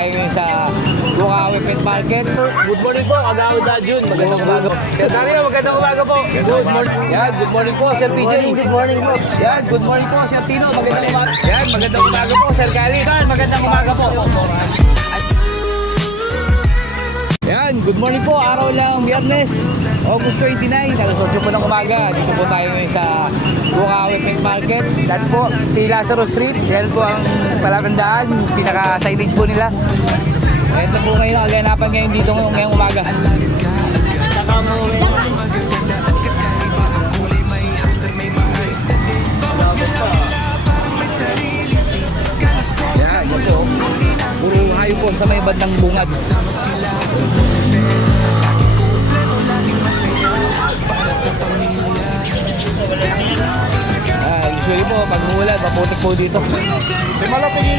tayo ngayon sa Bukawi Pet Market. Good morning po, Kagawad Jun. Magandang umaga po. Sir Dario, magandang umaga po. Good morning. Yan, good morning po, Sir PJ. Good morning po. Yan, good morning po, Sir Tino. Magandang umaga. Yan, magandang umaga po, Sir Kali. Yan, magandang umaga po. Yan, good morning po. Araw lang, Biyernes, August 29, alas 8 po ng umaga. Dito po tayo ngayon sa Bukawi Pet Market. Dati po, T. Lazaro Street. Yan po ang palatandaan, pinaka-signage po nila. Ito po ngayon ang kaganapan ngayon dito ngayong umaga. Yan, yan po. Puro hayo po sa may bandang bungad. Usually po, pag umulan, maputik po dito. Malapit mo.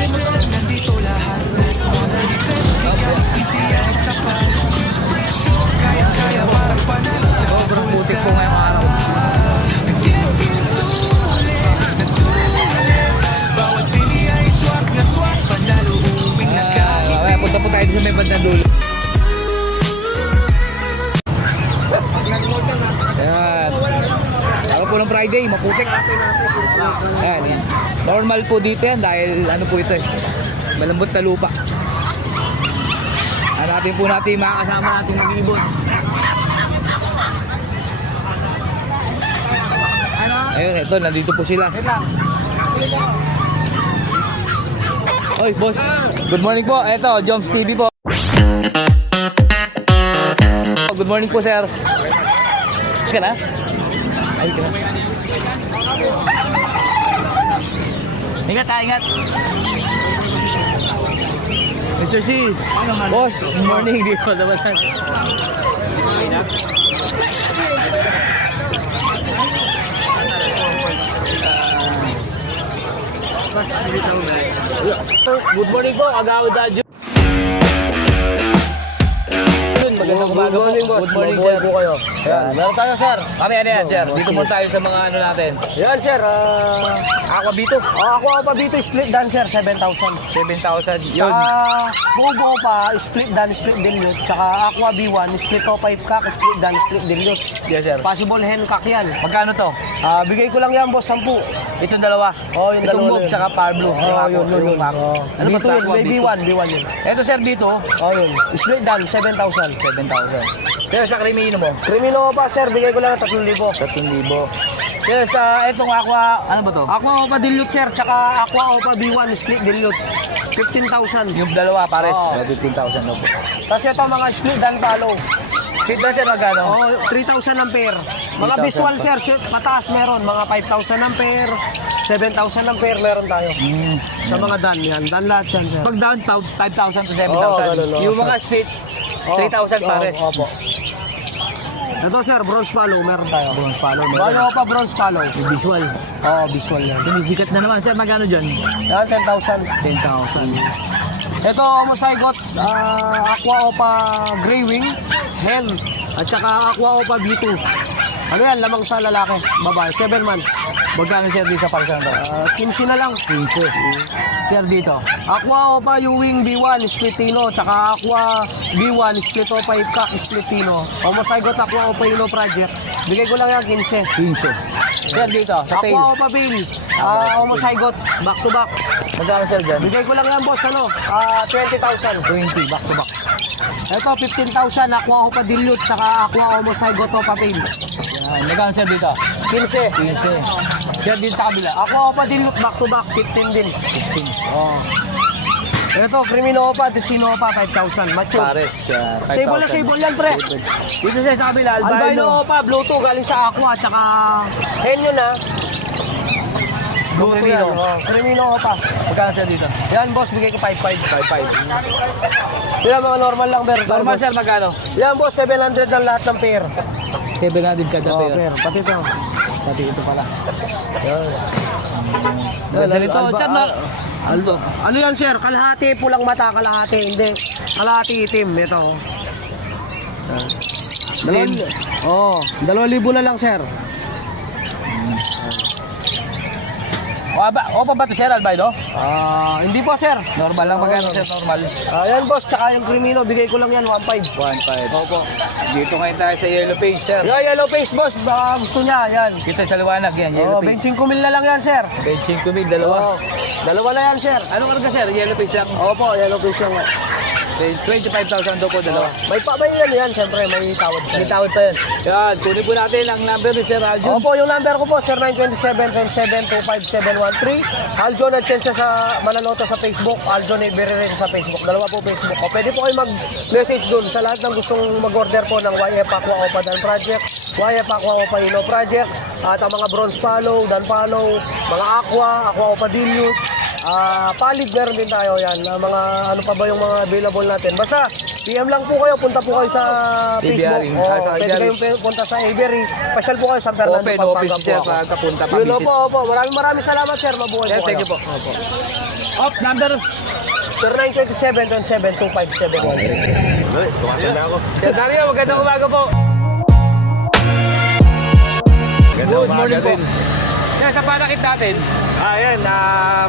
Sobrang putik po ngayong araw. Punta po tayo sa may bandang dulo. Ayan. Ako po ng Friday, maputik. Ayan, yan. Normal po dito yan dahil ano po ito eh, malambot na lupa. Hanapin po natin yung mga kasama natin mag-ibon. Ayun, ito, nandito po sila. Oy, boss. Good morning po. Ito, Joms TV po. Good morning po, sir. Ka na? Ay, ka na. Ingat ha, ingat. Mr. C. Boss, good morning. Dito, dabasan. Good morning po, Kagawad Jun. Magandang umaga po. Good morning, sir. Po kayo. Ayan, meron tayo, sir. Kami, ano yan, sir? Dito po tayo sa mga ano natin. Yan, sir. Aqua Bito. Ako pa dito, split dan, sir, 7,000. 7,000. Yun. Buo pa, split dan, split dilute. Tsaka Aqua B1, split o 5 kak, split dan, split dilute. Yes, sir. Possible hen kak yan. Magkano to? Bigay ko lang yan, boss, 10. Itong dalawa. Oh, yung Itong dalawa move, yun. saka Power Blue. Yun. Ano ba Dito yun, Aqua may Bito? B1 yun. Ito, sir, dito. Oh, yun. Split dan, 7,000. 7,000. Sir, sa Crimino mo? Crimino pa, sir, bigay ko lang 3,000. 3,000. Sir, sa itong Aqua, ano ba to? Aqua Opa Dilute, sir, tsaka Aqua Opa B1 split dilute. 15,000. Yung dalawa, pares. Oo. 15,000 na po. Kasi ito mga split dan follow. Fit na, sir, magkano? Oh, 3,000 ampere. Mga 3,000 visual, pa. sir, mataas meron. Mga 5,000 ampere, 7,000 ampere meron tayo. Sa mga dan yan. Dan lahat yan, sir. Pag down, 5,000 to 7,000. Oo, ganun, oo, Yung sir. mga split, 3,000 pares. Opo. Ito, sir, bronze follow meron tayo. Bronze follow, Bago pa bronze follow. Visual. Oo, visual yan. Sumisikat na naman. Sir, magkano dyan? Yan, 10,000. 10,000. Ito, homozygote, Aqua Opa Grey Wing, hen, at saka Aqua Opa B2. Ano yan, lamang sa lalaki, babae, 7 months. Magkano, sir, dito sa parsa na to? 15 na lang. 15. Sir, dito. Aqua Opa U-Wing B1, Splitino, tsaka Aqua B1, Split Opa Ipkak, Splitino. Homozygote Aqua Opa Uno Project. Bigay ko lang yan, 15. 15. Sir, dito, sa tail. Aqua Opa Bill, homozygote, back to back. Magkano, sir, dyan? Bigay ko lang yan, boss, 20,000. 20, back to back. Ito, 15,000, Aqua Opa Dilute, tsaka Aqua Homozygote Opa Pail. Yan. Magkano, sir, dito? 15. 15. Sir, dito sa kabila. Aqua Opa Dilute, back to back, 15 din. 15. Oh. Ito, Crimino Opa, Desino Opa, 5,000. Macho. Pares. 5,000. Sable na sable yan, pre. Dito, sir, sa kabila. Albino Albino. Opa, Bluetooth, galing sa Aqua, tsaka hen yun, ha. Bluetooth yan. Oh. Crimino Opa. Magkano, sir, dito? Yan, boss, bigay ko 5,500. 5,500. Yan, mga normal lang, pero Normal, sir, magkano? Yan, boss, 700 ng lahat ng pair. 700 kada Oh, pair. pair. Pati ito. Pati ito pala. Ganda nito. Sir, Aldo. Ano yan, sir? Kalahati, pulang mata, kalahati. Hindi. Kalahati itim. Ito. Oh, 2,000 na lang, sir. Opa ba ito, sir, albino? Hindi po, sir. Normal lang, magkano, sir, normal? Ayan, boss. Tsaka yung Crimino, bigay ko lang yan, 1.5. 1.5. Opo. Dito ngayon tayo sa yellow page, sir. Yung yellow face, boss. Baka gusto niya, yan. Kita sa liwanag yan, yellow Oh, page. 25 mil na lang yan, sir. Benching to me, dalawa. Oh, dalawa na yan, sir. Anong karga, sir? Yellow page lang. Opo, yellow face lang yan. 25,000 daw po, dalawa. May yan, siyempre, may tawad pa. May tawad pa yan. Yan, kunin po natin ang number ni Sir Aljon. Opo, yung number ko po, sir, 927-27-25713. Aljon at Chelsea sa Manaloto sa Facebook, Aljon Iberi rin sa Facebook. Dalawa po Facebook ko. Pwede po kayo mag-message dun sa lahat ng gustong mag-order po ng YF Aqua Opa Dan Project, YF Aqua Opa Ino Project, at ang mga bronze follow, dan follow, mga aqua Opa Dilute, palig meron din tayo yan. Mga ano pa ba yung mga available natin. Basta, PM lang po kayo, punta po kayo sa Facebook. Aviary. Oh, Sa pwede Aviary. kayong punta sa Aviary. Pasyal po kayo sa Fernando Open Pampanga office, po sir, ako. pagkapunta pa Yun visit. po, opo. Maraming salamat, sir. Mabuhay Sir, po thank kayo. you po. Opo. Op, number. Sir, 927-27-25713. Sir Dario, magandang umaga po. Ganda Good morning po. din. Sir, sa panakit natin, Yan,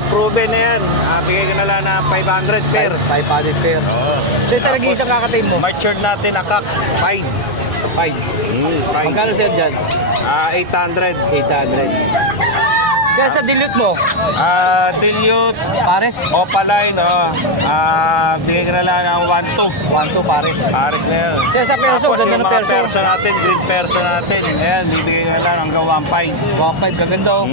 proven na yan. Bigay ko na lang na 500 per. 500 pair. Oo. Sir, sa nag-iisang kakatayin mo, Matured natin akak, fine. 5. Fine. Magkano, sir, dyan? 800. 800. Sir, sa dilute mo, Dilute, pares? Opaline, bigay ko na lang ng 1-2. 1-2 pares. Pares na yan. Sir, sa perso, Tapos ganda yung ng mga perso. perso natin, green perso natin, ayan, bibigay ko na lang hanggang 1.5. 1.5, kaganda oh.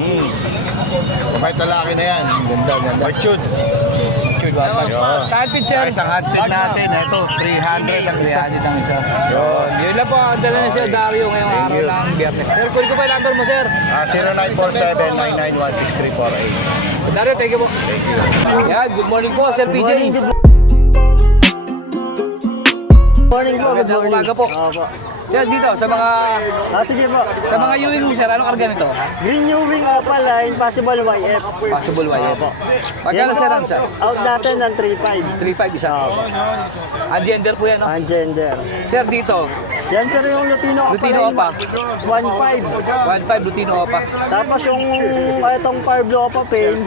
Kapay talaki na yan. Ganda, ganda. Matured. Matured, 1.5. Oo. Sa atin, sir, Sa isang handpid natin, ito, 300 ang isa. 300 ang isa. Yun. Yun lang po ang dala ni Sir Dario ngayong Thank araw you. ng Biyernes. Sir, kunin ko pa yung number mo, sir. 0947-991-6348. Dario, thank you po. Yan, good morning po, Sir PJ. Morning po, good Magandang morning. umaga po. Opo. Sir, dito, sa mga Sige po. Ewing mo, sir, anong karga nito? Green New Wing Opaline, possible YF. Possible wire. Magkano, sir, ang isa? Out natin ng 3.5. 3.5 isa. Ang gender po yan, no? Ang gender. Sir, dito, Yan sir yung Lutino Lutino Opa. 1.5. 1.5 Lutino Opa. Tapos yung itong Pablo Opa Pain,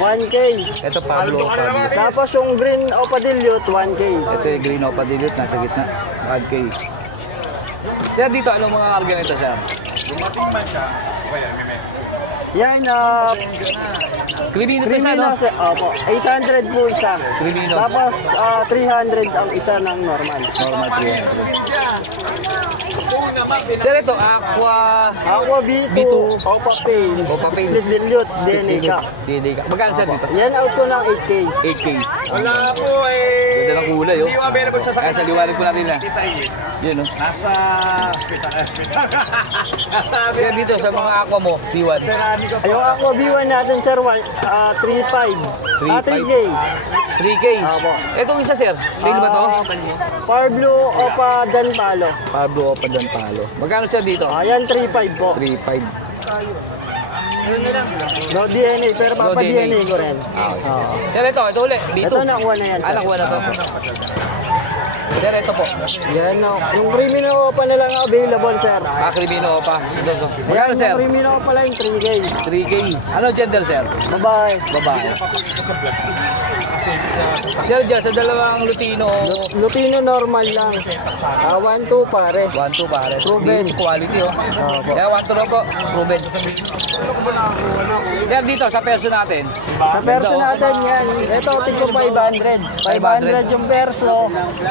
1K. Ito, Pablo Opa. Tapos yung Green Opa Dilute, 1K. Ito yung green Opa Dilute, nasa gitna. 1K. Sir, dito, anong mga karga nito, sir? Yan, Crimino to isa, no? Crimino, opo, 800 po isa. Crimino. Tapos 300 ang isa ng normal. Normal 300. Sir, ito, Aqua... Aqua B2, B2, Opa Pain, Opa Pain. Split Dilute, DNA ka. Hindi ka. Magkano, sir, dito? Yan out ko ng 8K. 8K. Wala po eh. Ganda ng kulay, oh. Hindi yung available sa Kaya sa liwanag po natin na. Yun, oh. Nasa... Sir, dito, sa mga Aqua mo, P1. Yung Aqua B1 natin sir, 3.5. 3K. 3K. Opo. Itong isa, sir. Sale ba to? Pablo Opa Dan Palo. Pablo Opa Dan Palo. Magkano, sir, dito? Ayan, 3.5 po. 3.5. No DNA, pero No papa-DNA DNA ko rin. Sir, ito uli. B2. Ito nakuha na yan, sir. Nakuha na to. Sir, ito po. Yan, no. Yung Crimino pa na lang available, sir. Crimino Opa. Ito. Ayan, Magkano, sir? yung Crimino pa lang, 3K. 3K. Ano gender, sir? Babae. Babae. Sir, dyan sa dalawang Lutino, Lutino normal lang. 1-2 pares. 1-2 pares. Proven. Huge quality, oh. Opo. Kaya 1-2 lang po. Proven. Sir, dito sa perso natin. Sa perso natin yan, ito tigko 500. 500 yung perso.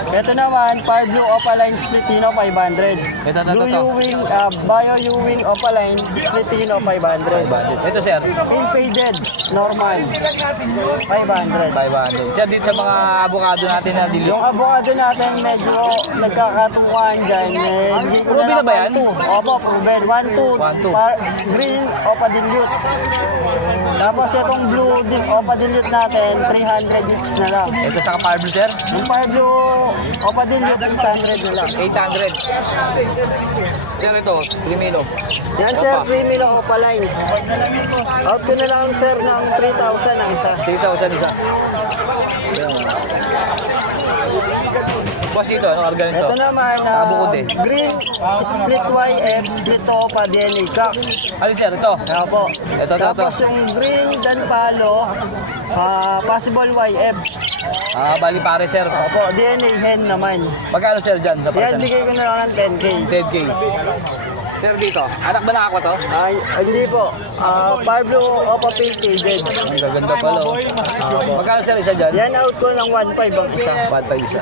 Ito naman, Pablo Opaline Splitino 500. Ito. Blue U-Wing, Bio U-Wing Opaline Splitino 500. Ito, sir. In faded, normal. 500. 500. Sir, dito sa mga avocado natin na dili. Yung avocado natin medyo nagkakatukuhan dyan. Proven na ba yan? Opo, proven. 1-2. 1-2. Green Opa Dilute. Tapos itong blue Opa Dilute natin, 300 each na lang. Ito sa Pablo, sir. Yung Pablo Opa Dilute, 800 na lang. 800. Sir, ito. Crimino. Yan sir, Opa. Crimino Opa line. Out ko na lang sir ng 3,000 ang isa. 3,000 isa. Yan. Boss dito, ano organ ito? Ito naman, Bukod eh. green, split YF, split OPA, DNA Cup. Ano sir, ito? Kaya po. Ito. Tapos yung green Dan Palo, possible YF. Bali pare sir. Opo, DNA hen naman. Magkano sir dyan sa Yan, person? bigay ko na lang ng 10K. 10K. Sir dito, anak ba na ako to? Ay, hindi po. Pablo Opa Pink Caged. Ang gaganda pala. Oh. Magkano sir isa dyan? Yan out ko ng 1.5 ang isa. 1.5 isa.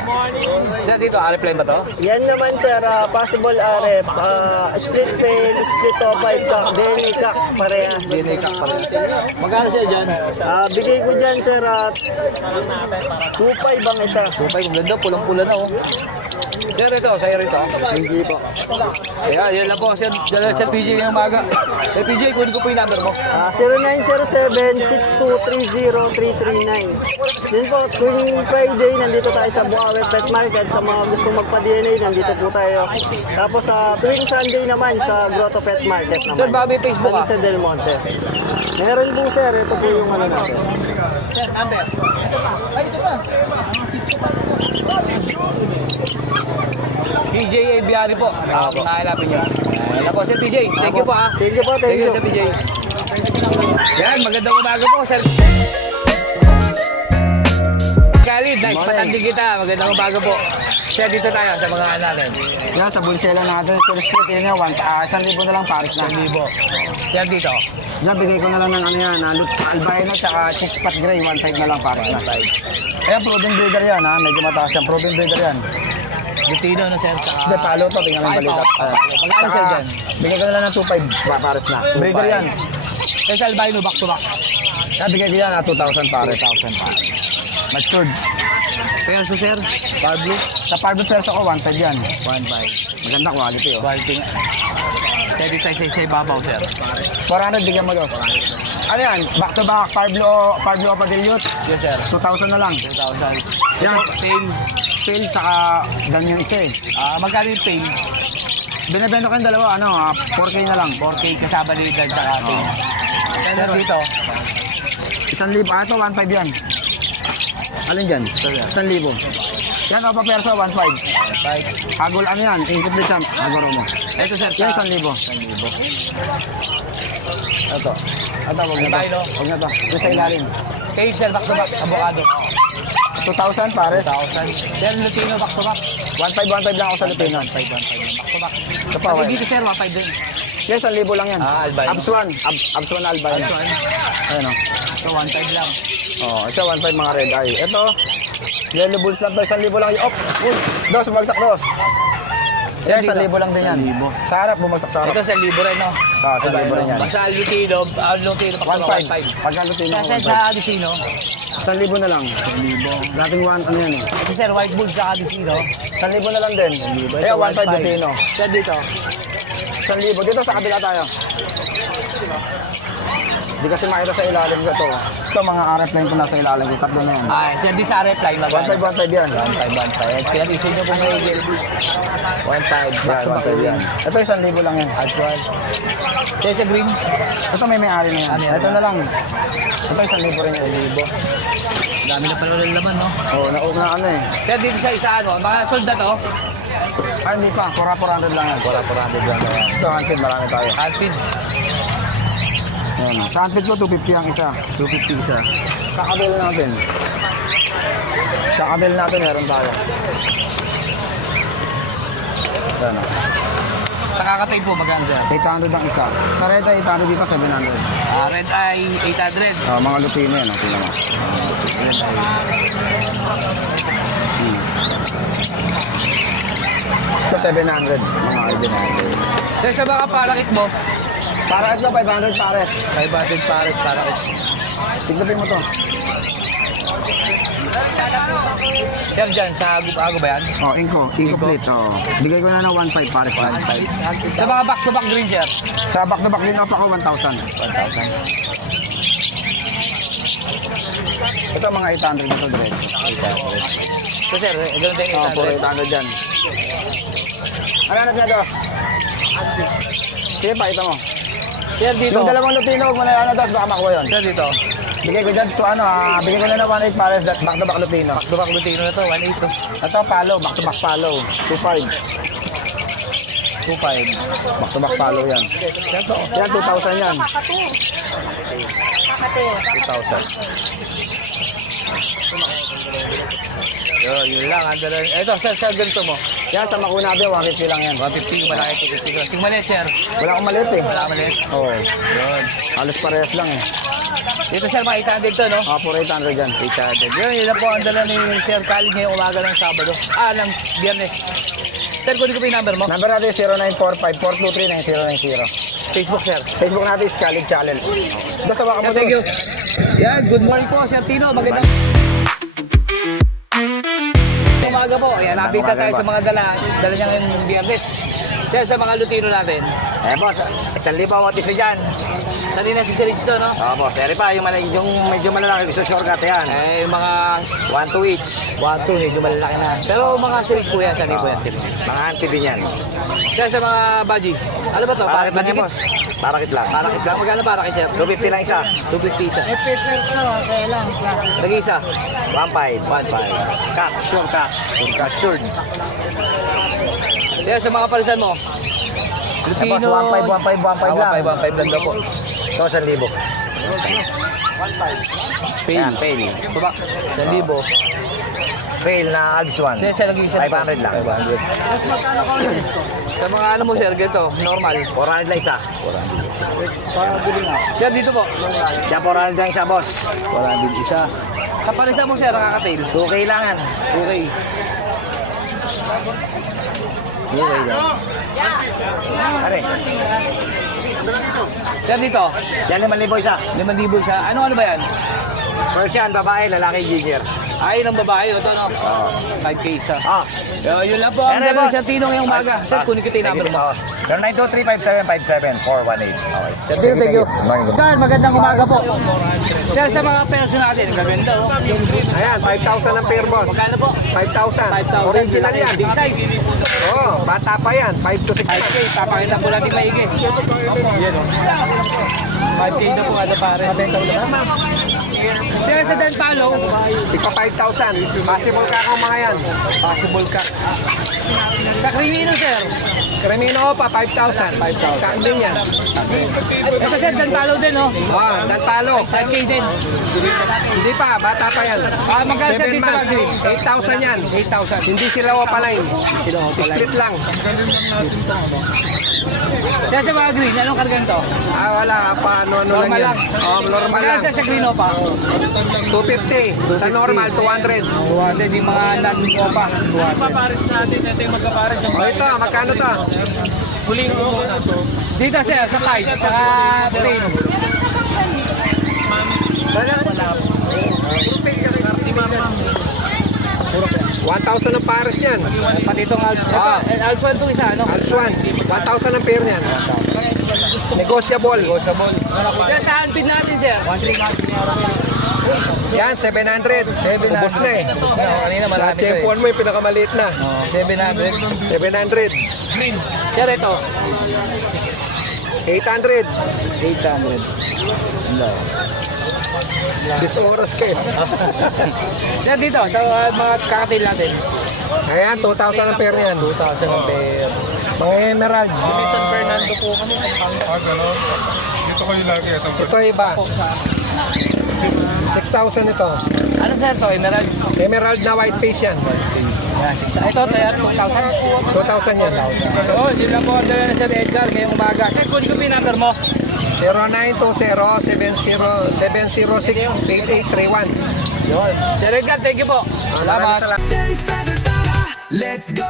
Sir dito, airplane ba to? Yan naman sir, possible RF, split fail, split Opa, tsaka DNA Cup, parehas. DNA ka pa rin. Magkano sir dyan? Bigay ko dyan sir, 2.5 ang isa. 2.5, ang ganda, pulang-pula na oh. Sir ito, sa'yo rito. Hindi po. Kaya, yan lang po, sir, sir PJ ngayong umaga. Sir PJ, kunin ko po yung number mo. 0907-6230-339. Yun po, tuwing Friday, nandito tayo sa Bukawi Pet Market. Sa mga gustong magpa-DNA, nandito po tayo. Tapos sa tuwing Sunday naman, sa Grotto Pet Market naman. Sir, Bobby, Facebook Sa Del Monte. Meron po sir, ito po yung ano natin. PJ Aviary po. Nakahanapin nyo. Ayan po, Sir PJ. Thank you po ah. Thank you po, thank you. Sir PJ. Yan, magandang umaga po, Sir. Khalid, nice patanding kita. Magandang umaga po. Sir, dito tayo sa mga ananan. Yan, sa bulsela natin, full split, yun nga, 1,000 na lang pares na. 1,000. Sir, dito. Yan, bigay ko na lang ng ano yan, albino at chest spot gray, 1.5 na lang pares na. Ayan, proven breeder yan ha, medyo mataas yan, proven breeder yan. Lutino, no, Sir? Saka... Hindi, palo to, tingnan lang balikat. Magkano, Sir, dyan? Bigay ko na lang ng 2.5 pares na. Breeder yan. Sir, sa albino, back to back. Yan, bigay ko yan 2,000 pares. 2,000 pa. Matured. Perso, Sir? Pablo? Sa Pardo Perso ko, 1.5 yan. 1.5. Maganda quality oh. Quality nga. Sir, dito tayo sa ibabaw, Sir. 400 bigyan mo daw. Ano yan? Back to back, Pablo Padilliot. Yes, Sir. 2,000 na lang. 2,000. Yan, Pain. fail saka ganyan isa eh. Magkano yung pain? Binibenta ko yung dalawa, 4K na lang. 4K kasama ni Dan sa ating. Sir, dito. 1,000. Ito, 1.5 yan. Alin dyan? 1,000. Yan, Opa Perso, 1.5. 5. Agol ano yan? Incomplete champ. Agoro mo. Ito, Sir. Yan, 1,000. 1,000. Ito. Ito, wag na Albino. to. Wag na to. Ito sa ilalim. Pain, Sir, back to back. Avocado. 2,000 pares. 1,000. Sir, Lutino, back to back. 1.5 lang ako sa Lupino. 1,500. Back to back. Ito pa, Pati okay. dito, Sir, 1,500 din. Yan, 1,000 lang yan. Albino. Abswan. Abswan na albino. Abswan. Ayan o. So, 1,500 lang. Oh, ito 1.5 mga red eye. Ito, yellow bulls lang. 1,000 lang yung op. Dos, bumagsak dos. Yan, 1,000 lang din yan. 1,000. Sa harap, bumagsak sa harap. Ito, 1,000 rin, no? 1,000 rin yan. Basta Lutino, Lutino, back to back, 1.5. Pagka Lutino, Sir, sa Adesino, 1,000 na lang. 1,000. Dating 1, ano yan eh. ito, Sir, White Bull sa Adesino. 1,000 na lang din. Kaya 1.5 Lutino. Sir, dito. 1,000. Dito sa kabila tayo. Di kasi makita sa ilalim ko to. Ito mga RF line ko nasa ilalim ko. Tatlo na yan. Sir, di sa reply, magkano? 1.5 yan. 1,500. Pinag-isip nyo po ngayon. 1,500. Back to back 1.5 yan. yan. Ito 1,000 lang yan. Actual. Sir, sa green. Ito may-ari na yan. Ano yan? Ito na lang. Ito 1,000 rin yan. Dami na pala ng laman, no? Oo, na ano eh. Sir, dito sa isa, ano? Mga sold na to? Ay, hindi pa. 400 lang yan. 400 lang yan. Ito, handpid. Marami tayo. Handpid. Ayan. Sa handpid ko, 250 ang isa. 250 isa. Kakabel natin. Kakabel natin, meron tayo. Ayan o. Sa kakatay po, magkano, sir? 800 ang isa. Sa red eye, 800 dito, 700. Red Eye, 800. Mga lupino yan. Tingnan mo. Red Eye. Ito, 700. Mga ID na. Sir, sa mga palakit mo, Para ito, 500 pares. 500 pares palakit. Tignan mo to. Sir, dyan, sa Ago ba yan? Oh, inko plate. Oh. Bigay ko na ng 1.5 pares lang. 1.5. Sa mga back-to-back green, sir? Sa back to back din ako 1,000. 1,000. Ito mga 800 ito direct. 800. So, sir, ganun tayo Oh, puro 800. 800 dyan. Ano hanap niya dos? Sige, pakita mo. Sir, dito. Yung dalawang Lutino, huwag mo na yan dos, baka makuha yun. Sir, dito. Bigay ko dyan to ano, bigay ko na ng 1.8 pares back to back Lupino. Back to back Lutino na to, 1.8 to. Ito, palo, back to back palo. 2.5. 2.5. Back to back palo yan. Ito. Yan, 2,000 yan. 2,000. Yun lang. Ito, sir, ganito mo. Yan, sa Makunabe, 150 lang yan. 150 yung malaki, 250. Tingnan mo sir. Wala akong maliit eh. Wala maliit. Oo. Yun. Halos parehas lang eh. Dito sir, mga 800 to, no? For 800 yan. 800. Yun lang po ang dala ni Sir Khalid ngayong umaga ng Sabado. Ng Biyernes. Sir, kunin ko po yung number mo. Number natin is 0945-423-9090. Facebook, sir. Facebook natin is Khalid Channel. Basta baka mo Thank you. Yan, good morning po, Sir Tino. Magandang umaga po. Ayan, update na tayo sa mga dala niya ngayong Biyernes. Sir, sa mga Lutino natin. boss, 1,000 ang isa dyan. Kanina si Sir Rich to, no? Boss, pa, yung medyo malalaki gusto shortcut yan. Yung mga 1-2 each. 1-2, medyo malalaki na. Pero mga Sir Rich po yan, saan po yan? Mga anti din yan. Sir, sa mga Baji. Ano ba to? Parakit lang yan, boss. Parakit lang. Parakit lang. Magkano parakit, Sir? 250 lang isa. 250 isa. Nag-isa. 1.5. Kak, sure kak. Sure. Kaya sa mga palisan mo. Lutino. Boss, 1.5 lang. 1.5 lang daw po. So, 1,000. Fail. Yan, fail. 1,000. Fail na Alps 1. Siya nag-isa. 500 lang. 500. Sa mga ano mo, sir, ganito, normal. 400 lang isa. Sir, dito po. Yan, 400 lang isa, boss. 400 isa. Sa palisan mo, sir, nakaka-tail. 2K lang yan. Okay. Okay lang. Pare, Sir, dito. yan 5,000 isa. 5,000 isa. Ano ba yan? Persian, babae, lalaki, ginger. Ay, ng babae. Ito, no? 5K isa. Yun lang po ang Yan, dala boss. ni Sir Tino ngayong umaga. Sir, kunin kita yung number mo. 0923-5757-418. Thank you. Sir, magandang umaga po. Sir, sa mga person natin, gaganda, oh. Ayan, 5,000 ang pair, boss. Magkano po? 5,000. 5,000. Original yan. Big size. Oo, bata pa yan. 5 to 6 5K, papakita ko natin maigi. Yan, oh. 5K na po kada pare. Sir, sa Dan Palo, Ika 5,000. Possible ka kung mga yan. possible ka. Sa Crimino, sir. Cremino pa, 5,000. 5,000. Kak din yan. Ito, sir, Dan Palo din, oh. Nantalo. 5K din. Hindi pa, bata pa yan. Magkano sa 7 dito sa months. Green? 8,000 yan. 8,000. Hindi sila opaline. Sila ho pala. Split lang. Sir, sa mga green, anong kargan to? Wala pa, ano lang Normal yan. lang. Normal Magkano, lang. sir, sa green pa? 250. Sa normal, 200. 200 yung mga non-opa. 200. natin, ito yung magkapares yung Ito, magkano to? huling dito, sir, sa pipe, saka plain. 1,000 ang pares niyan. Pati itong Alpha itong isa, ano? Alps 1. 1,000 ang pair niyan. Negotiable. Sir, sa handpin natin, sir. Yan, 700. Ubus na eh. Kanina marami ito Champion mo yung pinakamaliit na. 700. 700. Sir, ito. 800. 800. 10 oras kayo. Sir, dito, sa mga kakatil natin. Ayan, 2,000 ang pair niyan. 2,000 ang pair. Mga emerald. San Fernando po kami. Dito kayo lagi. Ito iba. 6,000 ito. Ano, sir, to? Emerald? Emerald na white face yan. Yan, 6,000. Ito, 2,000. 2,000 yan. Oh, yun lang po ang dala na Sir Edgar ngayong umaga. Sir, kunin ko po yung number mo. 0920-706-8831. Yun. Sir Edgar, thank you po. Salamat. Maraming salamat. Let's go!